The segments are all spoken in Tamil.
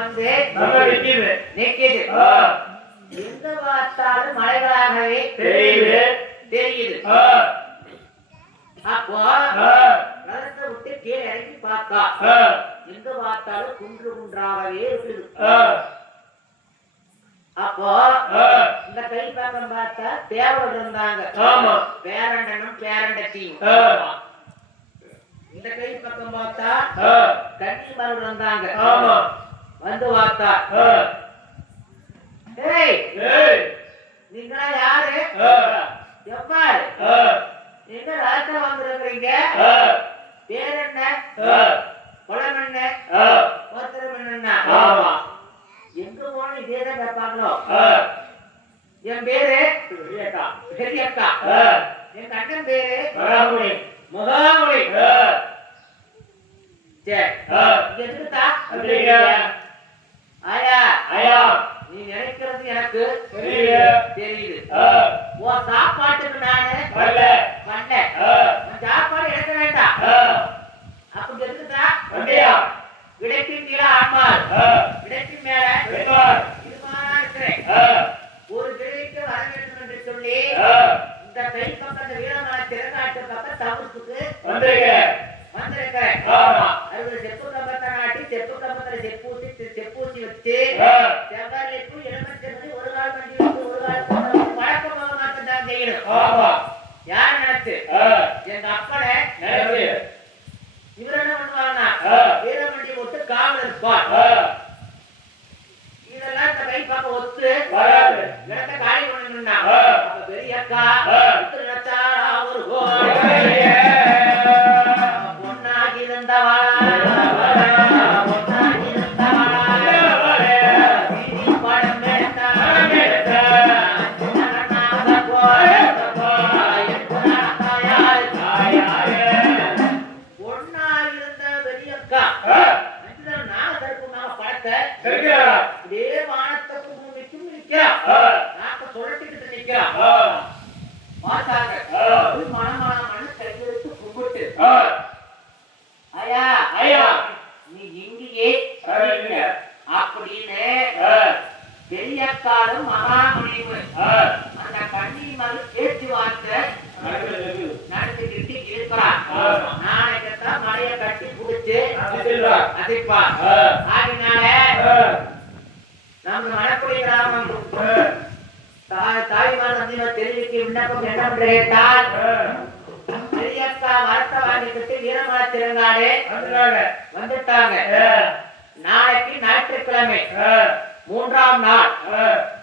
வந்து நிக்குது. எங்க பார்த்தாலும் மலைகளாகவே தெரியுது. அப்போ ரதத்தை விட்டு கீழே இறங்கி பார்த்தா எங்க பார்த்தாலும் குன்று குன்றாகவே இருக்குது. அப்போ இந்த கை பக்கம் பார்த்தா தேவர் இருந்தாங்க, பேரண்டனும் பேரண்டத்தையும். இந்த கை பக்கம் பார்த்தா கன்னிமார்கள் இருந்தாங்க, வந்து பார்த்தா நீங்களா யாரு எப்பாரு எங்க ராஜா வந்திருக்கிறீங்க? பேர் என்ன? குளம் என்ன? கோத்திரம் என்ன? எங்க போன இதேதான் கேட்பாங்களோ. என் பேரு பெரியக்கா, என் அண்ணன் பேரு மகாமுனி. எதுக்குதா ஆயா நீ நினைக்கிறது எனக்கு தெரியுது. உன் சாப்பாட்டுக்கு நானு வந்தேன், சாப்பாடு எடுக்க வேண்டாம். அப்படி இருக்குதா? விடைக்கும் கீழே ஆன்மாள், விடைக்கும் மேல இதுமாறா இருக்கிறேன். ஒரு விடைக்கு வர வேண்டும் என்று சொல்லி இந்த கை பக்கம் வீரமான திறனாட்டு பக்கம் தவிர்த்துக்கு வந்திருக்கிறேன். அது செப்பு கம்பத்தை நாட்டி செப்பு கம்பத்துல செப்பூசி வச்சு செவ்வாய்ப்பு எலுமிச்சை ஒரு கால் வண்டி வச்சு ஒரு கால் வழக்கமாக மாத்தான் செய்யணும். யார் நினைச்சு? எங்க அப்பனை இவர் என்ன பண்ணுவாங்கன்னா வீரமண்டி போட்டு காவல் இருப்பார். இதெல்லாம் இந்த கை பார்க்க ஒத்து இடத்த காலி பண்ணணும்னா பெரியக்கா ஒரு பொன்னாகி இருந்தவாளா அப்படின்னு பெரியக்காலும் மகாமுனிவும் அந்த கன்னிமார் பேச்சுவார்த்தை நடத்திக்கிட்டு இருக்கிறார். நாளைக்குத்தான் மலையை கட்டி புடிச்சு அதிப்பார். ஆகினால நம்ம மணக்குடி கிராமம் தாய்மார் தெரிவிக்க விண்ணப்பம் என்ன கேட்டால் பெரியக்கா வார்த்தை வாங்கிக்கிட்டு வீரமலை திருங்காடு வந்துட்டாங்க. நாளைக்கு ஞாயிற்றுக்கிழமை 3ஆம் நாள்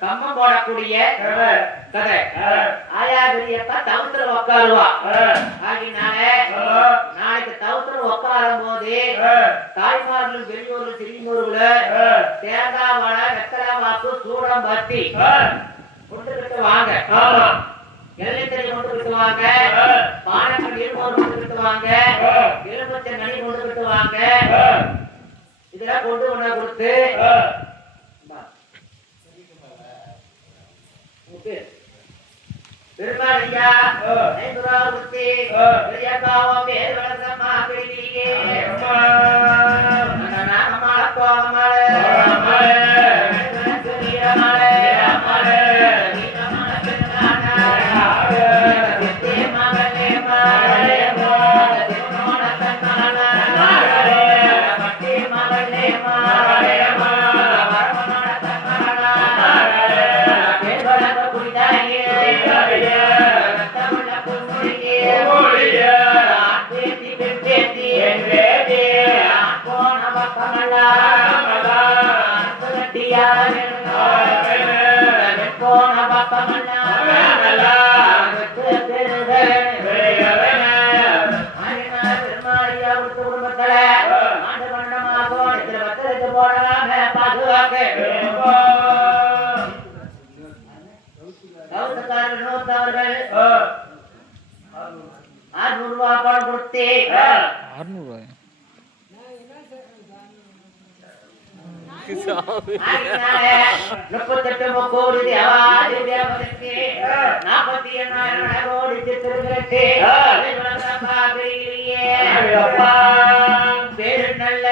கம்பம் போடக்கூடிய கதை. ஆயா பெரியப்பா தவுத்துல உட்காருவா. ஆகினால நாளைக்கு தவுத்துல உட்காரும் போது தாய்மார்களும் பெரியோர்கள் சிறியோர்கள தேங்காய் வாழை வெத்தலை வாக்கு சூடம் பத்தி கொண்டுகிட்டு வாங்க. எல்லைத்தறி கொண்டுகிட்டு வாங்க, பானங்கள் இருமோர் கொண்டுகிட்டு வாங்க, எலுமிச்சை நனி கொண்டுகிட்டு வாங்க. இதெல்லாம் கொண்டு ஒண்ணா கொடுத்து பெருமாளையா 5 ரூபா கொடுத்து பெரியக்காவோ பேர் வளர்த்தம்மா பெரிய நாகமால கோகமால பணம் கொடுத்து 600 38 கோடி தேவாதி தேவனுக்கு 48 கோடி சித்திரங்களுக்கு பேரு நல்ல